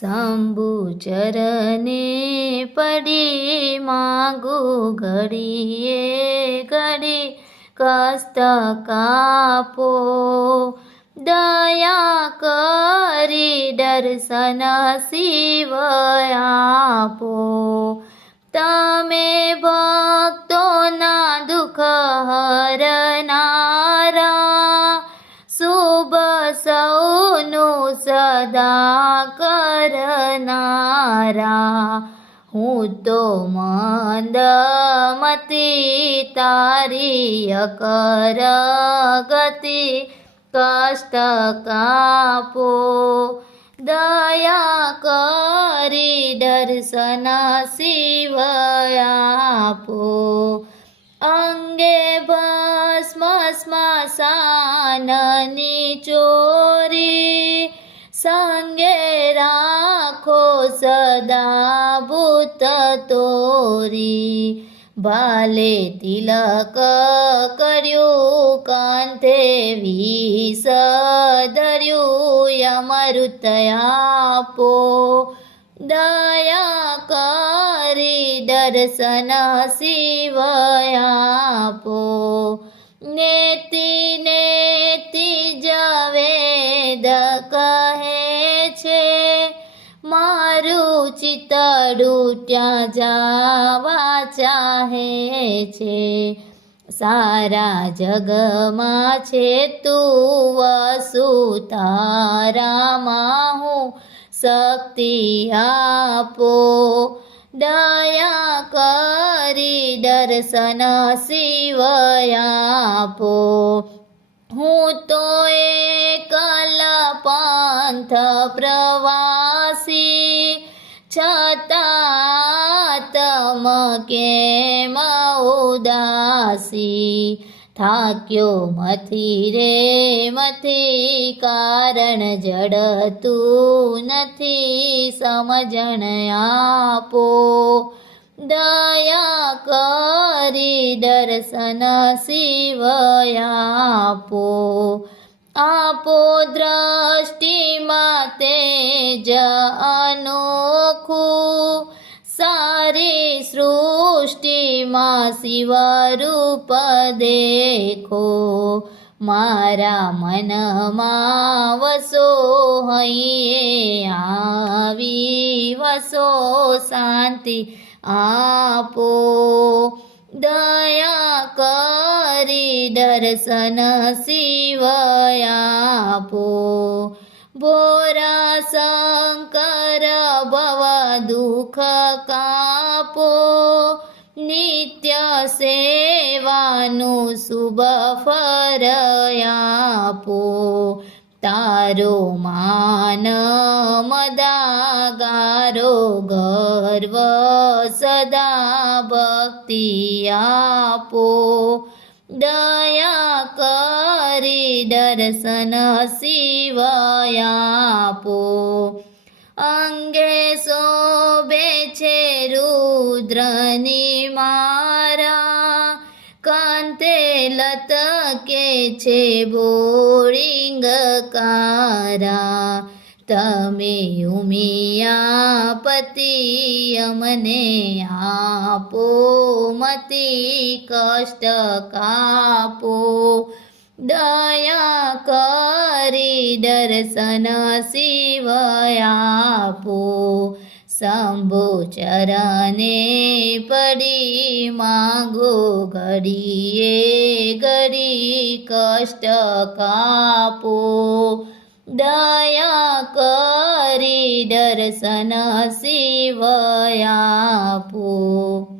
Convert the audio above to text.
શંભુ ચરને પડી માગુ ઘડીએ ઘડી કષ્ટ કાપો દયા કરી દર્શન શિવ આપો તમે ભક્તોના દુઃખ હરનારા શુભ સૌનું સદા કરનારા હું તો મંદમતી તારી અકર ગતિ કષ્ટ કાપો દયા કરી દર્શન શિવ આપો અંગે ભસ્મ સ્મશાનની ચોરી સંગે રાખો સદા ભૂત તોરી ભાલે તિલક કર્યું કાંતે વિષ ધર્યું અમૃત આપો દયા કરી દર્શન શિવ આપો નેતિ નેતિ જવેદ કહે છે મારું ચિતડું ત્યાં જાવા ચાહે છે સારા જગમાં છે તું વસુધારામાં હું શક્તિ આપો દયા કરી દર્શન શિવ આપો હું તો એકલ પંથ પ્રવાસી છતાં તમ કેમ ઉદાસી થાક્યો મથી રે મથી કારણ જડતું નથી સમજણ આપો દયા કરી દર્શન શિવ આપો આપો દ્રષ્ટિમાં તેજ અનોખું સારી સૃષ્ટિમાં શિવરૂપ દેખો મારા મનમાં વસો હૈયે આવી વસો શાંતિ આપો દયા કરી દર્શન શિવ આપો ભોરા શંકર ભવ દુઃખ કાપો નિત્ય સેવાનું શુભ ફળ આપો તારો માન મદાગારો ગર્વ સદા ભક્તિ આપો દયા કરી દર્શન શિવ આપો અંગે શોભે છે રુદ્રની મારા કાંતે લતકે છે બોળિંગકારા તમે ઉમિયાપતિ અમને આપો મતી કષ્ટ કાપો દયા કરી દર્શન શિવ આપો શંભુ ચરને પડી માગો ઘડીએ ઘડી કષ્ટ કાપો દયા કરી દર્શન શિવ આપો